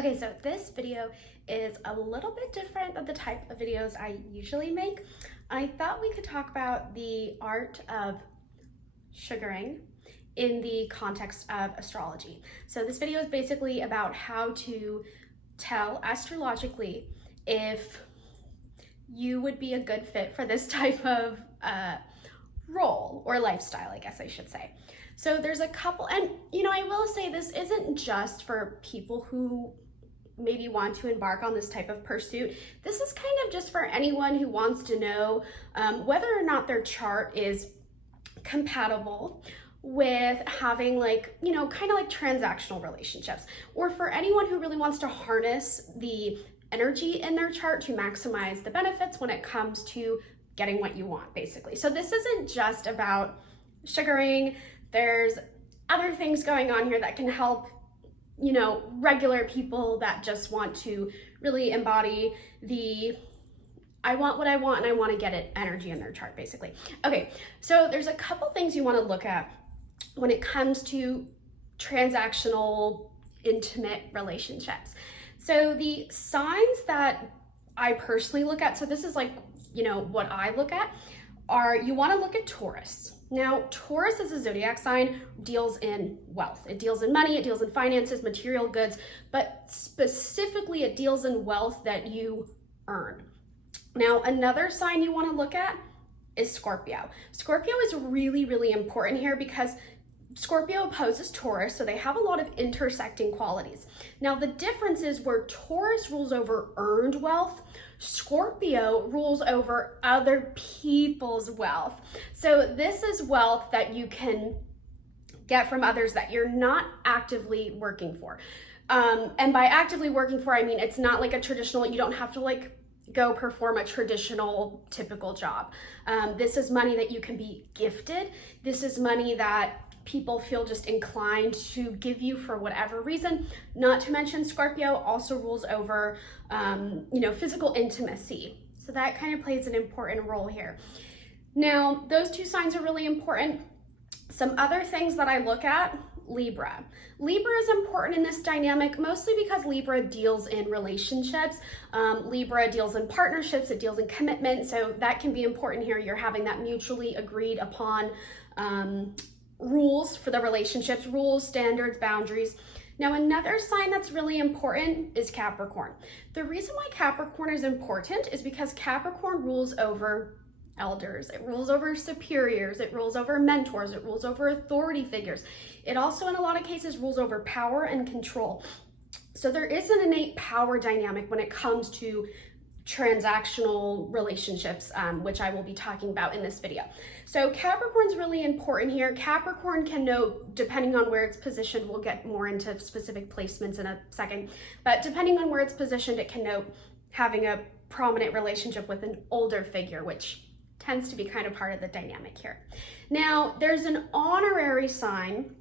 Okay, so this video is a little bit different than the type of videos I usually make. I thought we could talk about the art of sugaring in the context of astrology. So this video is basically about how to tell astrologically if you would be a good fit for this type of role or lifestyle, I guess I should say. So there's a couple, and I will say this isn't just for people who maybe want to embark on this type of pursuit. This is kind of just for anyone who wants to know whether or not their chart is compatible with having kind of like transactional relationships, or for anyone who really wants to harness the energy in their chart to maximize the benefits when it comes to getting what you want, basically. So this isn't just about sugaring. There's other things going on here that can help regular people that just want to really embody the I want what I want and I want to get it energy in their chart, basically. Okay, so there's a couple things you want to look at when it comes to transactional, intimate relationships. So the signs that I personally look at, so this is what I look at, are you want to look at Taurus. Now, Taurus as a zodiac sign deals in wealth. It deals in money, it deals in finances, material goods, but specifically it deals in wealth that you earn. Now, another sign you want to look at is Scorpio. Scorpio is really, really important here because Scorpio opposes Taurus, so they have a lot of intersecting qualities. Now, the difference is where Taurus rules over earned wealth, Scorpio rules over other people's wealth. So this is wealth that you can get from others that you're not actively working for. And by actively working for, I mean it's not like a traditional, you don't have to go perform a traditional typical job. This is money that you can be gifted. This is money that people feel just inclined to give you for whatever reason. Not to mention Scorpio also rules over, physical intimacy. So that kind of plays an important role here. Now, those two signs are really important. Some other things that I look at, Libra. Libra is important in this dynamic mostly because Libra deals in relationships. Libra deals in partnerships, it deals in commitment. So that can be important here. You're having that mutually agreed upon rules for the relationships, rules, standards, boundaries. Now, another sign that's really important is Capricorn. The reason why Capricorn is important is because Capricorn rules over elders, it rules over superiors, it rules over mentors, it rules over authority figures. It also, in a lot of cases, rules over power and control. So there is an innate power dynamic when it comes to transactional relationships, which I will be talking about in this video. So Capricorn's really important here. Capricorn can note, depending on where it's positioned, we'll get more into specific placements in a second, but depending on where it's positioned, it can note having a prominent relationship with an older figure, which tends to be kind of part of the dynamic here. Now, there's an honorary sign,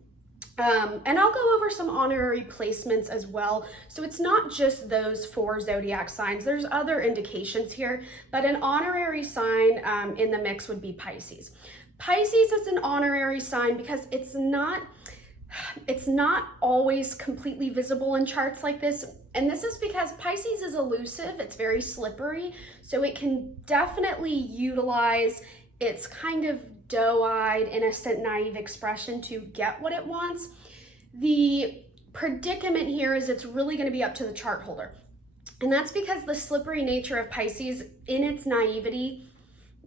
and I'll go over some honorary placements as well. So it's not just those 4 zodiac signs. There's other indications here, but an honorary sign in the mix would be Pisces. Pisces is an honorary sign because it's not always completely visible in charts like this. And this is because Pisces is elusive, it's very slippery, so it can definitely utilize its kind of doe-eyed, innocent, naive expression to get what it wants. The predicament here is it's really going to be up to the chart holder. And that's because the slippery nature of Pisces, in its naivety,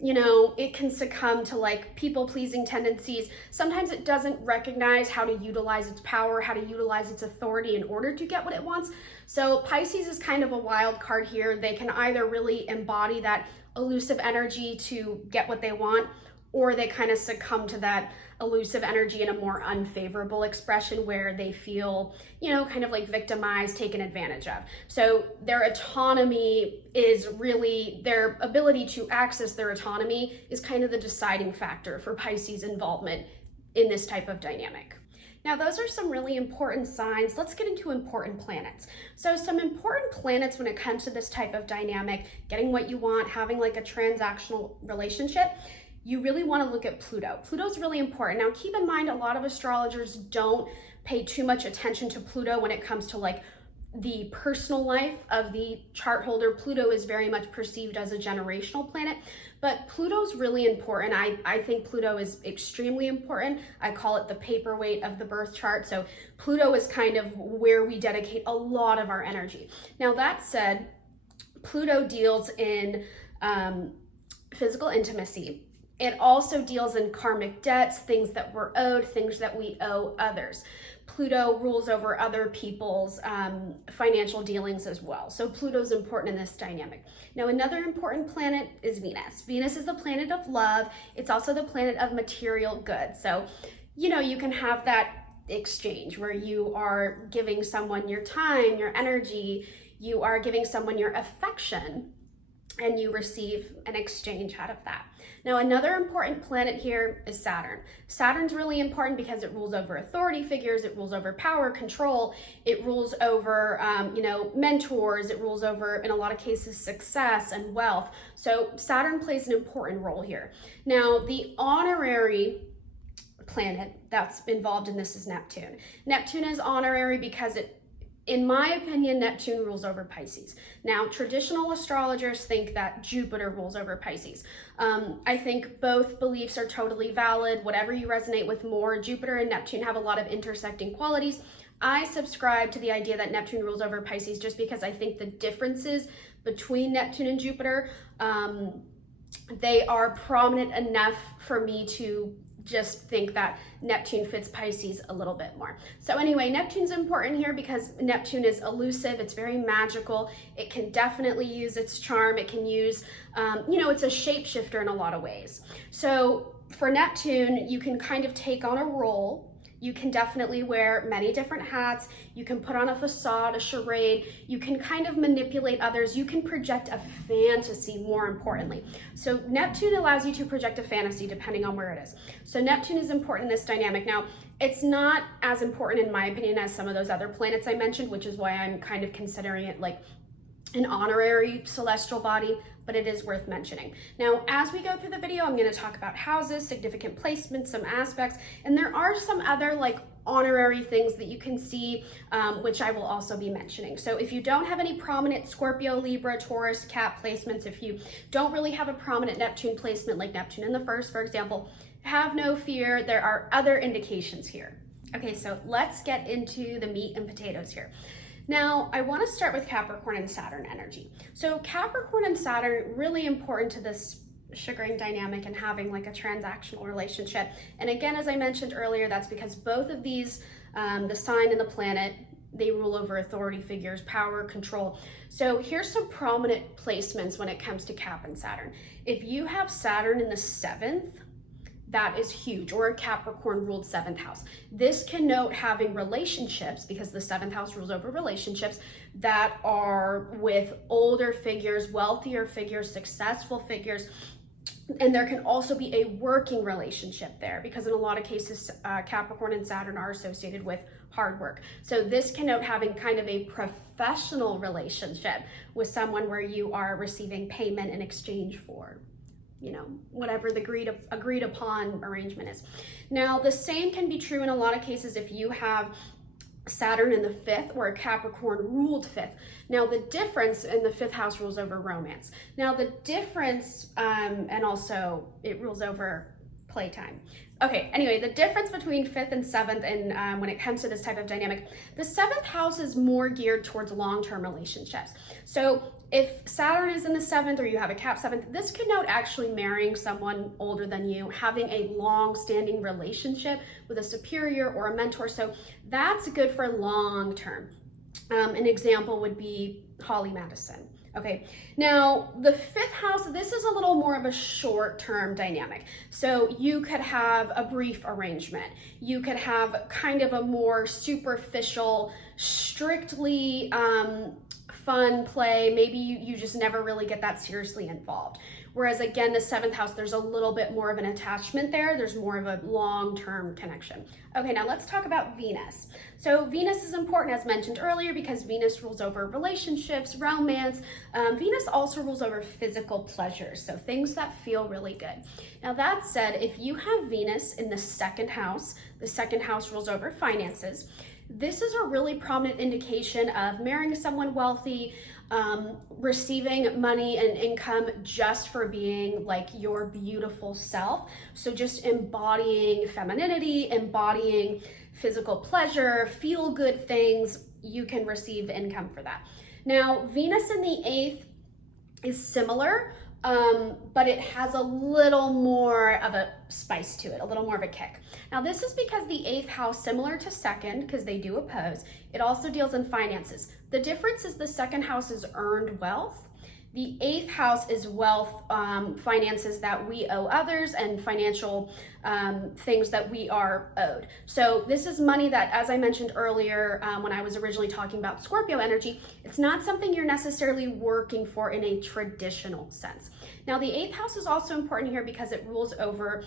it can succumb to people-pleasing tendencies. Sometimes it doesn't recognize how to utilize its power, how to utilize its authority in order to get what it wants. So Pisces is kind of a wild card here. They can either really embody that elusive energy to get what they want, or they kind of succumb to that elusive energy in a more unfavorable expression where they feel, kind of victimized, taken advantage of. So their autonomy is really, their ability to access their autonomy is kind of the deciding factor for Pisces involvement in this type of dynamic. Now, those are some really important signs. Let's get into important planets. So some important planets when it comes to this type of dynamic, getting what you want, having a transactional relationship, you really want to look at Pluto. Pluto's really important. Now, keep in mind, a lot of astrologers don't pay too much attention to Pluto when it comes to the personal life of the chart holder. Pluto is very much perceived as a generational planet, but Pluto's really important. I think Pluto is extremely important. I call it the paperweight of the birth chart. So Pluto is kind of where we dedicate a lot of our energy. Now that said, Pluto deals in physical intimacy. It also deals in karmic debts, things that we're owed, things that we owe others. Pluto rules over other people's financial dealings as well. So Pluto's important in this dynamic. Now, another important planet is Venus. Venus is the planet of love. It's also the planet of material goods. So, you know, you can have that exchange where you are giving someone your time, your energy, you are giving someone your affection, and you receive an exchange out of that. Now, another important planet here is Saturn. Saturn's really important because it rules over authority figures, it rules over power, control, it rules over, mentors, it rules over, in a lot of cases, success and wealth. So Saturn plays an important role here. Now, the honorary planet that's involved in this is Neptune. Neptune is honorary because in my opinion, Neptune rules over Pisces. Now, traditional astrologers think that Jupiter rules over Pisces. I think both beliefs are totally valid. Whatever you resonate with more, Jupiter and Neptune have a lot of intersecting qualities. I subscribe to the idea that Neptune rules over Pisces just because I think the differences between Neptune and Jupiter, they are prominent enough for me to just think that Neptune fits Pisces a little bit more. So anyway, Neptune's important here because Neptune is elusive, it's very magical, it can definitely use its charm, it can use, it's a shapeshifter in a lot of ways. So for Neptune, you can kind of take on a role. You can definitely wear many different hats. You can put on a facade, a charade. You can kind of manipulate others. You can project a fantasy, more importantly. So Neptune allows you to project a fantasy depending on where it is. So Neptune is important in this dynamic. Now, it's not as important in my opinion as some of those other planets I mentioned, which is why I'm kind of considering it like an honorary celestial body, but it is worth mentioning. Now, as we go through the video, I'm going to talk about houses, significant placements, some aspects, and there are some other like honorary things that you can see, which I will also be mentioning. So if you don't have any prominent Scorpio, Libra, Taurus, Cap placements, if you don't really have a prominent Neptune placement like Neptune in the first, for example, have no fear. There are other indications here. Okay, so let's get into the meat and potatoes here. Now, I want to start with Capricorn and Saturn energy. So Capricorn and Saturn, really important to this sugaring dynamic and having like a transactional relationship. And again, as I mentioned earlier, that's because both of these, the sign and the planet, they rule over authority figures, power, control. So here's some prominent placements when it comes to Cap and Saturn. If you have Saturn in the 7th, that is huge, or a Capricorn ruled 7th house. This can note having relationships, because the 7th house rules over relationships, that are with older figures, wealthier figures, successful figures. And there can also be a working relationship there, because in a lot of cases, Capricorn and Saturn are associated with hard work. So this can note having kind of a professional relationship with someone where you are receiving payment in exchange for, whatever the agreed upon arrangement is. Now, the same can be true in a lot of cases if you have Saturn in the 5th or a Capricorn ruled 5th. Now, the difference in the 5th house rules over romance. Now, the difference, and also it rules over playtime. Okay, anyway, the difference between 5th and 7th and when it comes to this type of dynamic, the 7th house is more geared towards long-term relationships. So if Saturn is in the 7th or you have a Cap 7th, this could note actually marrying someone older than you, having a long-standing relationship with a superior or a mentor. So that's good for long-term. An example would be Holly Madison. Okay, now the 5th house, this is a little more of a short-term dynamic. So you could have a brief arrangement. You could have kind of a more superficial, strictly fun play. Maybe you just never really get that seriously involved. Whereas again, the 7th house, there's a little bit more of an attachment there. There's more of a long-term connection. Okay, now let's talk about Venus. So Venus is important, as mentioned earlier, because Venus rules over relationships, romance. Venus also rules over physical pleasures, so things that feel really good. Now that said, if you have Venus in the 2nd house, the 2nd house rules over finances. this is a really prominent indication of marrying someone wealthy, receiving money and income just for being like your beautiful self. So just embodying femininity, embodying physical pleasure, feel good things, you can receive income for that. Now, Venus in the 8th is similar, but it has a little more of a spice to it, a little more of a kick. Now, this is because the 8th house, similar to second, because they do oppose, it also deals in finances. The difference is the second house is earned wealth. The 8th house is wealth, finances that we owe others, and financial things that we are owed. So this is money that, as I mentioned earlier, when I was originally talking about Scorpio energy, it's not something you're necessarily working for in a traditional sense. Now, the 8th house is also important here because it rules over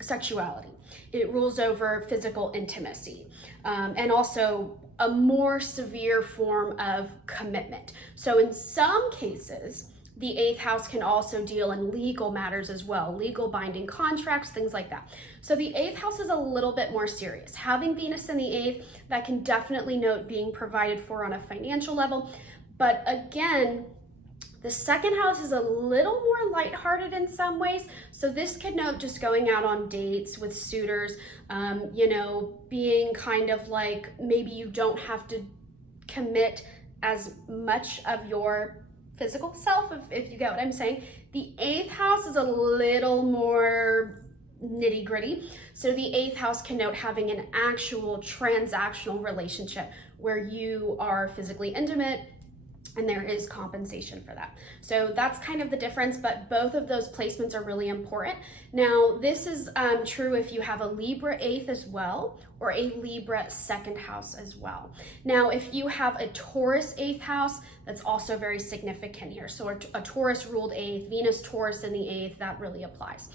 sexuality. It rules over physical intimacy, and also a more severe form of commitment. So in some cases, the 8th house can also deal in legal matters as well, legal binding contracts, things like that. So the 8th house is a little bit more serious. Having Venus in the 8th, that can definitely note being provided for on a financial level. But again, the second house is a little more lighthearted in some ways. So this could note just going out on dates with suitors, being kind of like, maybe you don't have to commit as much of your physical self, if you get what I'm saying. The 8th house is a little more nitty gritty. So the 8th house can note having an actual transactional relationship where you are physically intimate, and there is compensation for that. So that's kind of the difference, but both of those placements are really important. Now, this is true if you have a Libra 8th as well, or a Libra 2nd house as well. Now, if you have a Taurus 8th house, that's also very significant here. So a Taurus ruled 8th, Venus Taurus in the 8th, that really applies.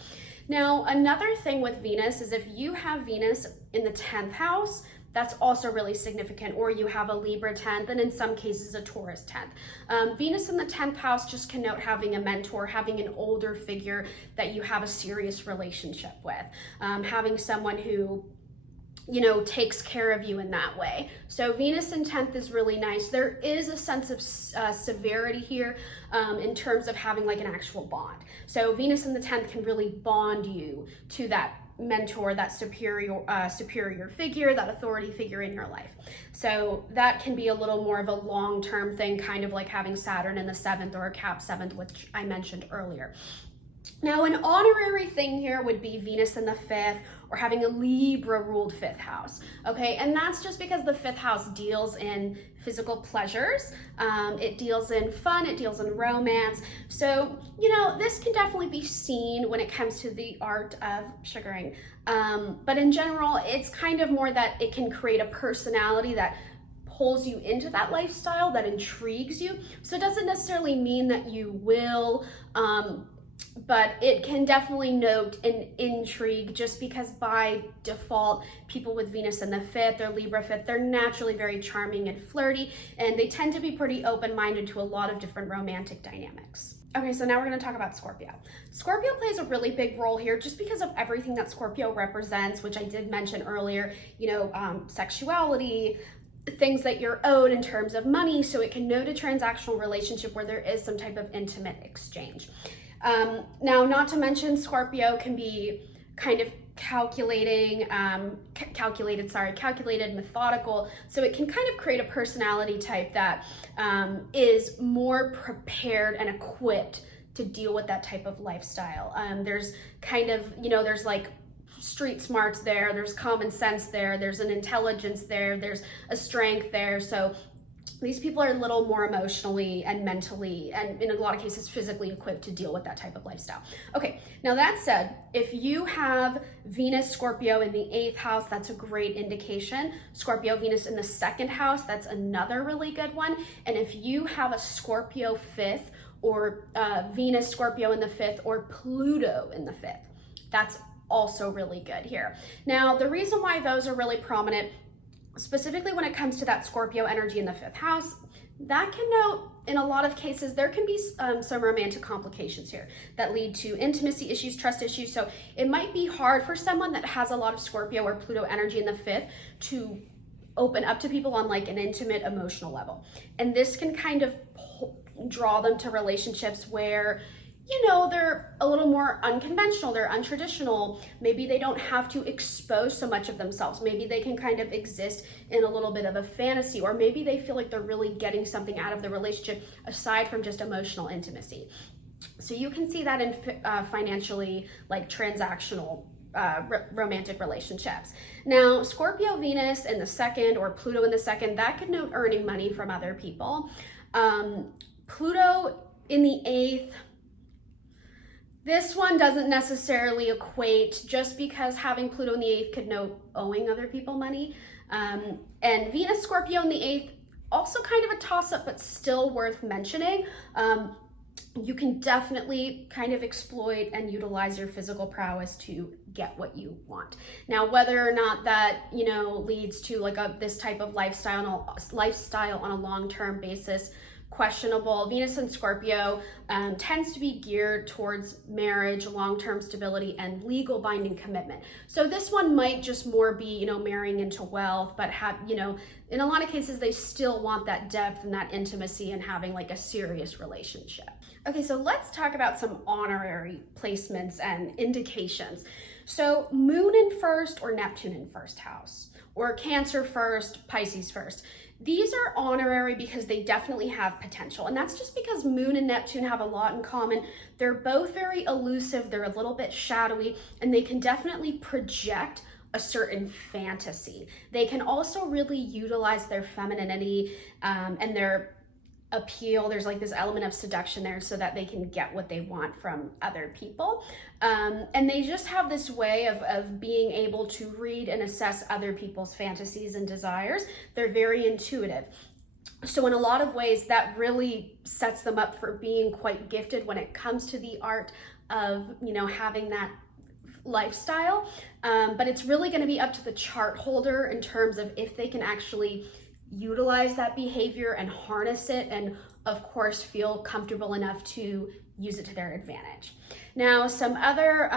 Now, another thing with Venus is if you have Venus in the 10th house, that's also really significant, or you have a Libra 10th, and in some cases a Taurus 10th. Venus in the 10th house just connote having a mentor, having an older figure that you have a serious relationship with, having someone who takes care of you in that way. So Venus in 10th is really nice. There is a sense of severity here in terms of having like an actual bond. So Venus in the 10th can really bond you to that mentor, that superior figure, that authority figure in your life. So that can be a little more of a long-term thing, kind of like having Saturn in the 7th or a Cap 7th, which I mentioned earlier. Now, an honorary thing here would be Venus in the 5th, or having a Libra ruled 5th house. Okay, and that's just because the 5th house deals in physical pleasures, it deals in fun, it deals in romance. So, this can definitely be seen when it comes to the art of sugaring. But in general, it's kind of more that it can create a personality that pulls you into that lifestyle, that intrigues you. So it doesn't necessarily mean that you will, but it can definitely note an intrigue, just because by default, people with Venus in the 5th or Libra 5th, they're naturally very charming and flirty, and they tend to be pretty open-minded to a lot of different romantic dynamics. Okay, so now we're going to talk about Scorpio. Scorpio plays a really big role here just because of everything that Scorpio represents, which I did mention earlier, sexuality, things that you're owed in terms of money, so it can note a transactional relationship where there is some type of intimate exchange. Now, not to mention, Scorpio can be kind of calculated, methodical. So it can kind of create a personality type that is more prepared and equipped to deal with that type of lifestyle. There's kind of, there's like street smarts there, there's common sense there, there's an intelligence there, there's a strength there. So these people are a little more emotionally and mentally, and in a lot of cases physically equipped to deal with that type of lifestyle. Okay, now that said, if you have Venus Scorpio in the 8th house, that's a great indication. Scorpio Venus in the 2nd house, that's another really good one. And if you have a Scorpio 5th, or Venus Scorpio in the 5th, or Pluto in the 5th, that's also really good here. Now, the reason why those are really prominent, specifically when it comes to that Scorpio energy in the 5th house, that can note, in a lot of cases, there can be some romantic complications here that lead to intimacy issues, trust issues. So it might be hard for someone that has a lot of Scorpio or Pluto energy in the 5th to open up to people on like an intimate emotional level. And this can kind of draw them to relationships where, you know, they're a little more unconventional, they're untraditional. Maybe they don't have to expose so much of themselves. Maybe they can kind of exist in a little bit of a fantasy, or maybe they feel like they're really getting something out of the relationship aside from just emotional intimacy. So you can see that in financially like transactional romantic relationships. Now, Scorpio Venus in the second or Pluto in the second, that could note earning money from other people. Pluto in the eighth, this one doesn't necessarily equate, just because having Pluto in the eighth could note owing other people money. And Venus Scorpio in the eighth, also kind of a toss-up, but still worth mentioning. You can definitely kind of exploit and utilize your physical prowess to get what you want. Now, whether or not that, you know, leads to like this type of lifestyle on a long-term basis, questionable. Venus in Scorpio tends to be geared towards marriage, long-term stability, and legal binding commitment. So this one might just more be, you know, marrying into wealth, but have, you know, in a lot of cases, they still want that depth and that intimacy and having like a serious relationship. Okay, so let's talk about some honorary placements and indications. So Moon in first or Neptune in first house, or Cancer first, Pisces first. These are honorary because they definitely have potential. And that's just because Moon and Neptune have a lot in common. They're both very elusive, they're a little bit shadowy, and they can definitely project a certain fantasy. They can also really utilize their femininity and their appeal. There's like this element of seduction there so that they can get what they want from other people. And they just have this way of being able to read and assess other people's fantasies and desires. They're very intuitive. So in a lot of ways, that really sets them up for being quite gifted when it comes to the art of, you know, having that lifestyle. But it's really going to be up to the chart holder in terms of if they can actually utilize that behavior and harness it, and of course feel comfortable enough to use it to their advantage. Now, some other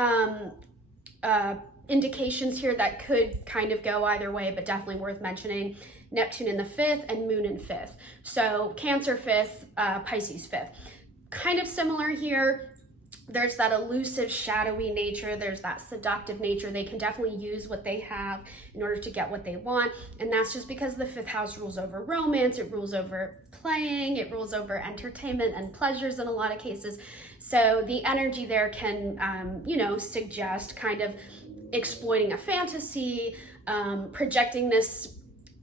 indications here that could kind of go either way, but definitely worth mentioning: Neptune in the fifth and Moon in fifth. So Cancer fifth, Pisces fifth. Kind of similar here. There's that elusive, shadowy nature. There's that seductive nature. They can definitely use what they have in order to get what they want. And that's just because the fifth house rules over romance. It rules over playing. It rules over entertainment and pleasures in a lot of cases. So the energy there can, you know, suggest kind of exploiting a fantasy, projecting this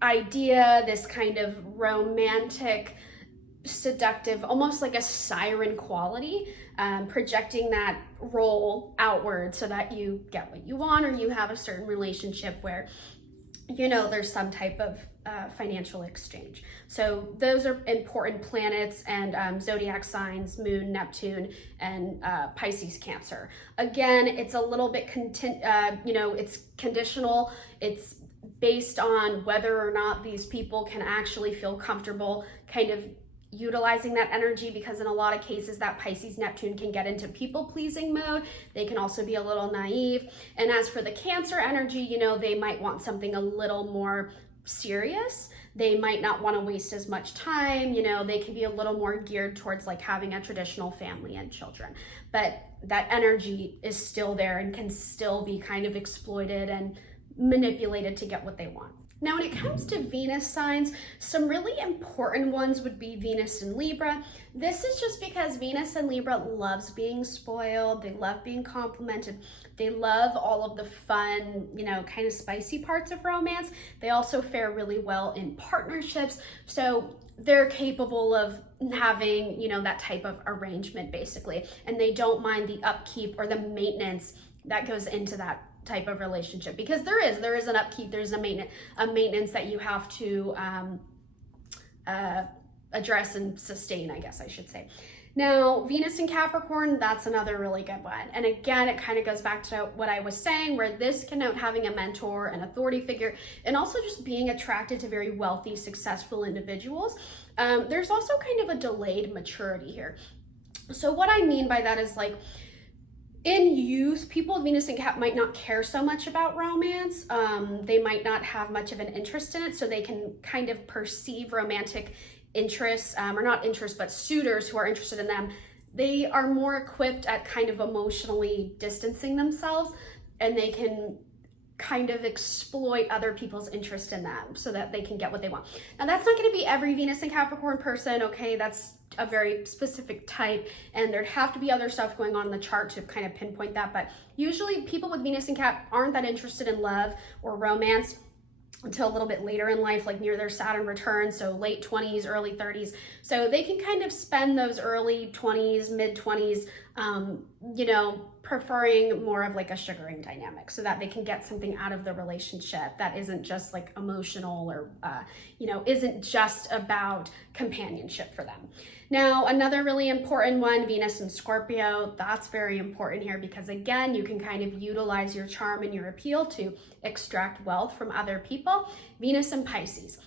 idea, this kind of romantic, seductive, almost like a siren quality, projecting that role outward so that you get what you want, or you have a certain relationship where, you know, there's some type of financial exchange. So those are important planets and zodiac signs: Moon, Neptune, and Pisces, Cancer. Again, it's a little bit you know, it's conditional. It's based on whether or not these people can actually feel comfortable kind of utilizing that energy, because in a lot of cases that Pisces Neptune can get into people-pleasing mode. They can also be a little naive. And as for the Cancer energy, you know, they might want something a little more serious. They might not want to waste as much time. You know, they can be a little more geared towards like having a traditional family and children. But that energy is still there and can still be kind of exploited and manipulated to get what they want. Now, when it comes to Venus signs, some really important ones would be Venus in Libra. This is just because Venus in Libra loves being spoiled. They love being complimented. They love all of the fun, you know, kind of spicy parts of romance. They also fare really well in partnerships. So they're capable of having, you know, that type of arrangement basically. And they don't mind the upkeep or the maintenance that goes into that type of relationship, because there is an upkeep, there's a maintenance that you have to address and sustain, I guess I should say. Now, Venus in Capricorn, that's another really good one. And again, it kind of goes back to what I was saying, where this can note having a mentor, an authority figure, and also just being attracted to very wealthy, successful individuals. There's also kind of a delayed maturity here. So what I mean by that is like, In youth, people with Venus and Cap might not care so much about romance. They might not have much of an interest in it, so they can kind of perceive romantic interests, or not interests, but suitors who are interested in them. They are more equipped at kind of emotionally distancing themselves, and they can kind of exploit other people's interest in them so that they can get what they want. Now, that's not going to be every Venus and Capricorn person, okay? That's a very specific type, and there'd have to be other stuff going on in the chart to kind of pinpoint that, but usually people with Venus and Cap aren't that interested in love or romance until a little bit later in life, like near their Saturn return, so late 20s, early 30s. So they can kind of spend those early 20s, mid 20s, preferring more of like a sugaring dynamic so that they can get something out of the relationship that isn't just like emotional or, isn't just about companionship for them. Now, another really important one, Venus and Scorpio, that's very important here because again, you can kind of utilize your charm and your appeal to extract wealth from other people. Venus and Pisces.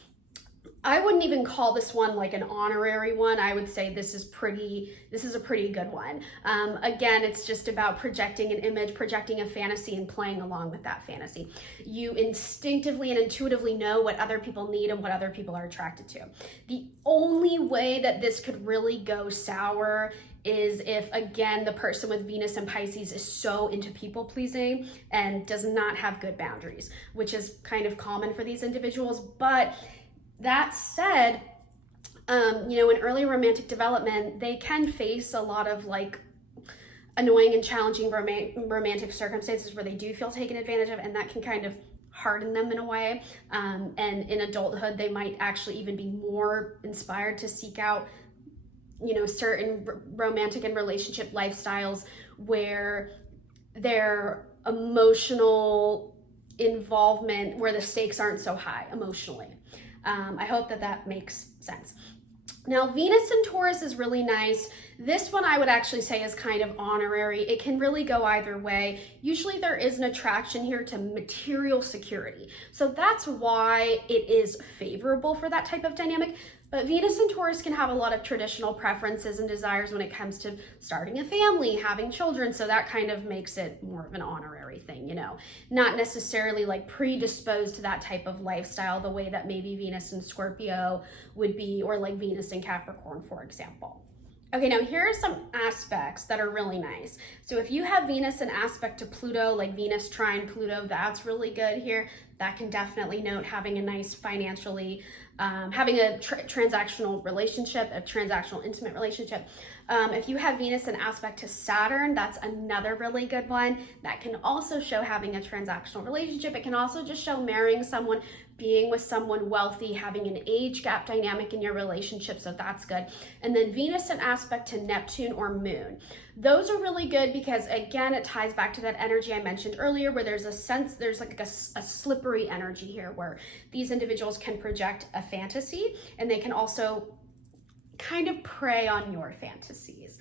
I wouldn't even call this one like an honorary one. I would say this is a pretty good one. Again, it's just about projecting an image, projecting a fantasy, and playing along with that fantasy. You instinctively and intuitively know what other people need and what other people are attracted to. The only way that this could really go sour is if, again, the person with Venus and Pisces is so into people pleasing and does not have good boundaries, which is kind of common for these individuals. But that said, in early romantic development, they can face a lot of like annoying and challenging romantic circumstances where they do feel taken advantage of, and that can kind of harden them in a way. And in adulthood, they might actually even be more inspired to seek out, certain romantic and relationship lifestyles where their emotional involvement, where the stakes aren't so high emotionally. I hope that makes sense. Now, Venus in Taurus is really nice. This one I would actually say is kind of honorary. It can really go either way. Usually there is an attraction here to material security. So that's why it is favorable for that type of dynamic. But Venus and Taurus can have a lot of traditional preferences and desires when it comes to starting a family, having children. So that kind of makes it more of an honorary thing, not necessarily like predisposed to that type of lifestyle the way that maybe Venus and Scorpio would be, or like Venus and Capricorn, for example. Okay, now here are some aspects that are really nice. So if you have Venus in aspect to Pluto, like Venus trine Pluto, that's really good here. That can definitely note having a nice financially, having a transactional relationship, a transactional intimate relationship. If you have Venus in aspect to Saturn, that's another really good one. That can also show having a transactional relationship. It can also just show marrying someone, being with someone wealthy, having an age gap dynamic in your relationship, so that's good. And then Venus in aspect to Neptune or Moon. Those are really good because, again, it ties back to that energy I mentioned earlier where there's like a slippery energy here where these individuals can project a fantasy and they can also kind of prey on your fantasies.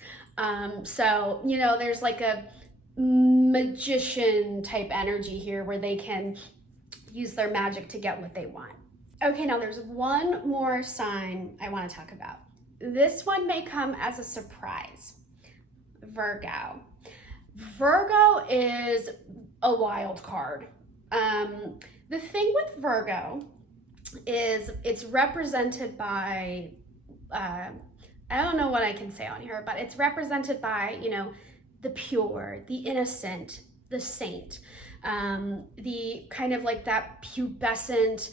So, there's like a magician type energy here where they can use their magic to get what they want. Okay, now there's one more sign I want to talk about. This one may come as a surprise. Virgo. Virgo is a wild card. The thing with Virgo is it's represented by, I don't know what I can say on here, but it's represented by, the pure, the innocent, the saint, the kind of like that pubescent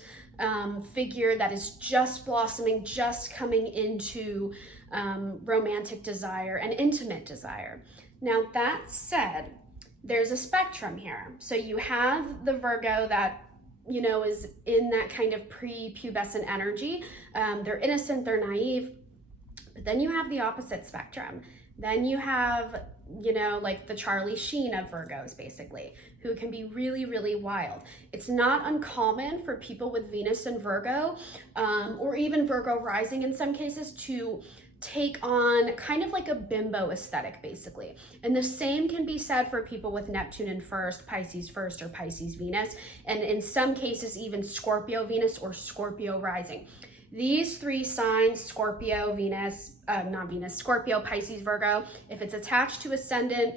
figure that is just blossoming, just coming into romantic desire and intimate desire. Now, that said, there's a spectrum here. So you have the Virgo that, is in that kind of pre-pubescent energy. They're innocent, they're naive. But then you have the opposite spectrum. Then you have, like the Charlie Sheen of Virgos, basically, who can be really, really wild. It's not uncommon for people with Venus and Virgo, or even Virgo rising in some cases, to take on kind of like a bimbo aesthetic, basically. And the same can be said for people with Neptune in first, or Pisces Venus, and in some cases even Scorpio Venus or Scorpio rising. These three signs, Scorpio, Venus, Scorpio, Pisces, Virgo, if it's attached to ascendant,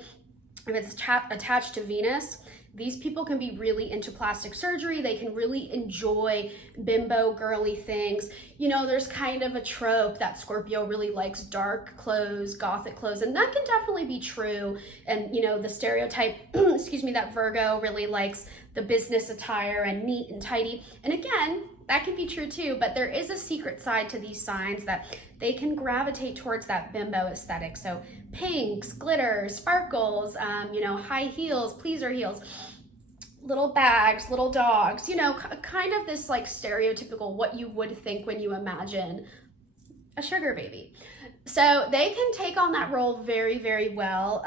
if it's attached to Venus, these people can be really into plastic surgery. They can really enjoy bimbo girly things. You know, there's kind of a trope that Scorpio really likes dark clothes, gothic clothes, and that can definitely be true. And, you know, the stereotype, excuse me, that Virgo really likes the business attire and neat and tidy. And again, that can be true too, but there is a secret side to these signs that they can gravitate towards that bimbo aesthetic. So pinks, glitter, sparkles, you know, high heels, pleaser heels, little bags, little dogs, you know, kind of this like stereotypical what you would think when you imagine a sugar baby. So they can take on that role very, very well,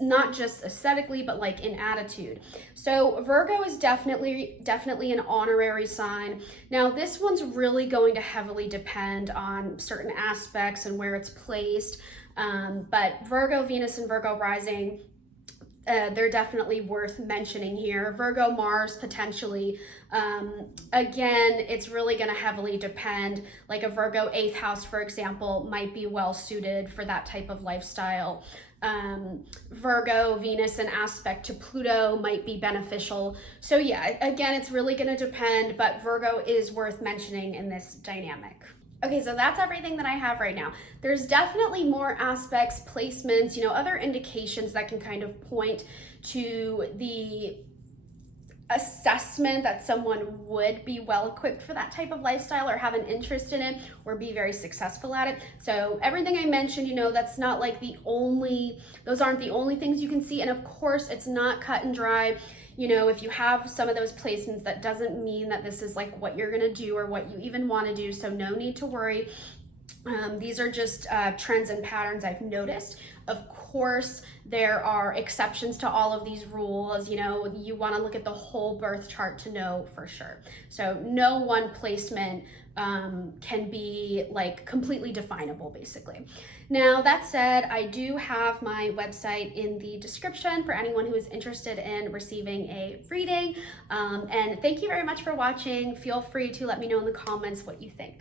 not just aesthetically, but like in attitude. So Virgo is definitely an honorary sign. Now this one's really going to heavily depend on certain aspects and where it's placed. But Virgo, Venus, and Virgo rising, they're definitely worth mentioning here. Virgo, Mars, potentially. Again, it's really going to heavily depend. Like a Virgo 8th house, for example, might be well suited for that type of lifestyle. Virgo, Venus, and aspect to Pluto might be beneficial. So yeah, again, it's really going to depend, but Virgo is worth mentioning in this dynamic. Okay, so that's everything that I have right now. There's definitely more aspects, placements, you know, other indications that can kind of point to the assessment that someone would be well equipped for that type of lifestyle or have an interest in it or be very successful at it. So everything I mentioned, you know, that's not like those aren't the only things you can see. And of course, it's not cut and dry. You know, if you have some of those placements, that doesn't mean that this is like what you're gonna do or what you even wanna do, so no need to worry. These are just trends and patterns I've noticed. Of course, there are exceptions to all of these rules. You know, you wanna look at the whole birth chart to know for sure. So no one placement can be like completely definable, basically. Now, that said, I do have my website in the description for anyone who is interested in receiving a reading. And thank you very much for watching. Feel free to let me know in the comments what you think.